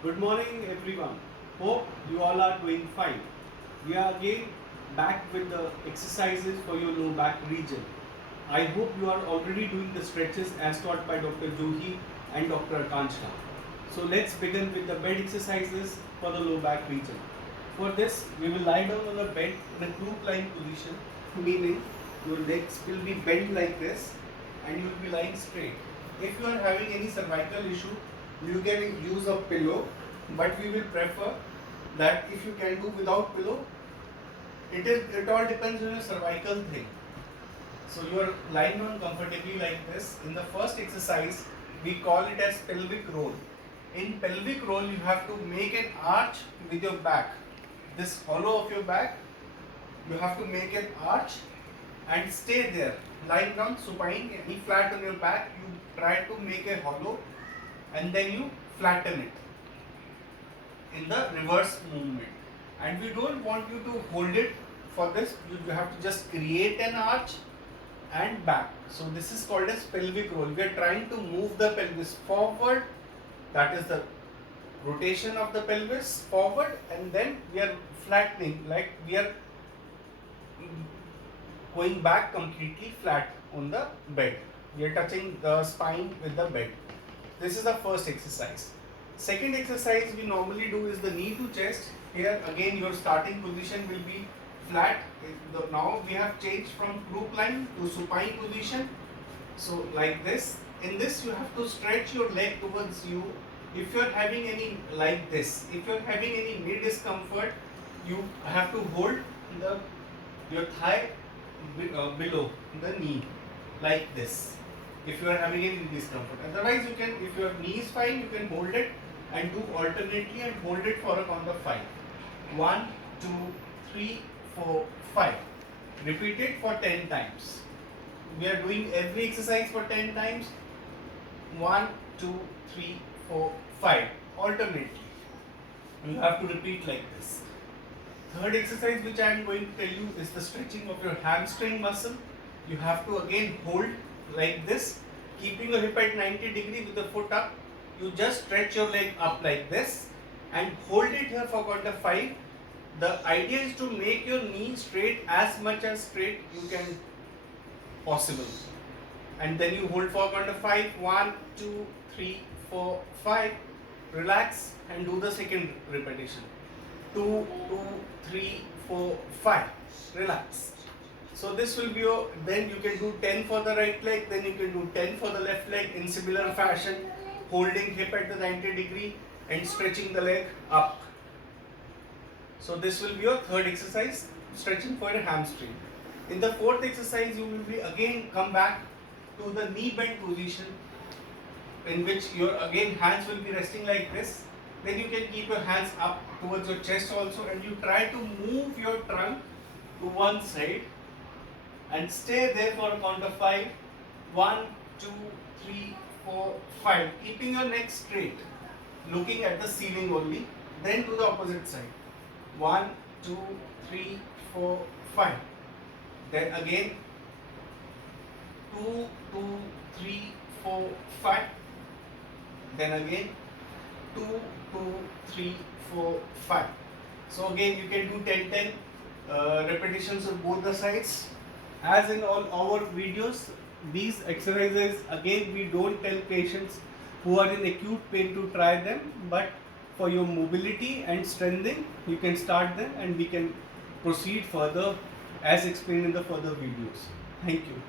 Good morning, everyone. Hope you all are doing fine. We are again back with the exercises for your low back region. I hope you are already doing the stretches as taught by Dr. Johi and Dr. Akanshna. So let's begin with the bed exercises for the low back region. For this, we will lie down on a bed in a croup lying position, meaning your legs will be bent like this and you will be lying straight. If you are having any cervical issue, you can use a pillow, but we will prefer that if you can do without pillow, it all depends on your cervical thing. So you are lying down comfortably like this. In the first exercise, we call it as pelvic roll. In pelvic roll, you have to make an arch with your back. This hollow of your back, you have to make an arch and stay there. Lying down supine, be flat on your back, you try to make a hollow and then you flatten it in the reverse movement. And we don't want you to hold it for this, you have to just create an arch and back. So this is called as pelvic roll. We are trying to move the pelvis forward, that is the rotation of the pelvis forward, and then we are flattening, like we are going back completely flat on the bed. We are touching the spine with the bed. This is the first exercise. Second exercise we normally do is the knee to chest. Here again your starting position will be flat. Now we have changed from croup lying to supine position. So like this. In this you have to stretch your leg towards you. If you are having any like this, if you are having any knee discomfort, you have to hold your thigh below the knee like this. If you are having any discomfort, otherwise you can, if your knee is fine, you can hold it and do alternately and hold it for a count of 5. 1, 2, 3, 4, 5. Repeat it for 10 times. We are doing every exercise for 10 times. 1, 2, 3, 4, 5. Alternately. You have to repeat like this. Third exercise which I am going to tell you is the stretching of your hamstring muscle. You have to again hold like this, keeping your hip at 90 degree with the foot up. You just stretch your leg up like this and hold it here for count of 5. The idea is to make your knee straight, as much as straight you can possible. And then you hold for count of 5. 1, 2, 3, 4, 5. Relax and do the second repetition. 2, 2, 3, 4, 5. Relax. So this will be your, then you can do 10 for the right leg, then you can do 10 for the left leg in similar fashion, holding hip at the 90 degree and stretching the leg up. So this will be your third exercise, stretching for your hamstring. In the fourth exercise, you will be again come back to the knee bend position, in which your again hands will be resting like this. Then you can keep your hands up towards your chest also, and you try to move your trunk to one side and stay there for a count of 5. 1, 2, 3, 4, 5. Keeping your neck straight, looking at the ceiling only. Then to the opposite side. 1, 2, 3, 4, 5. Then again 2, 2, 3, 4, 5. Then again 2, 2, 3, 4, 5. So again you can do 10 repetitions on both the sides. As in all our videos, these exercises again we don't tell patients who are in acute pain to try them, but for your mobility and strengthening you can start them and we can proceed further as explained in the further videos. Thank you.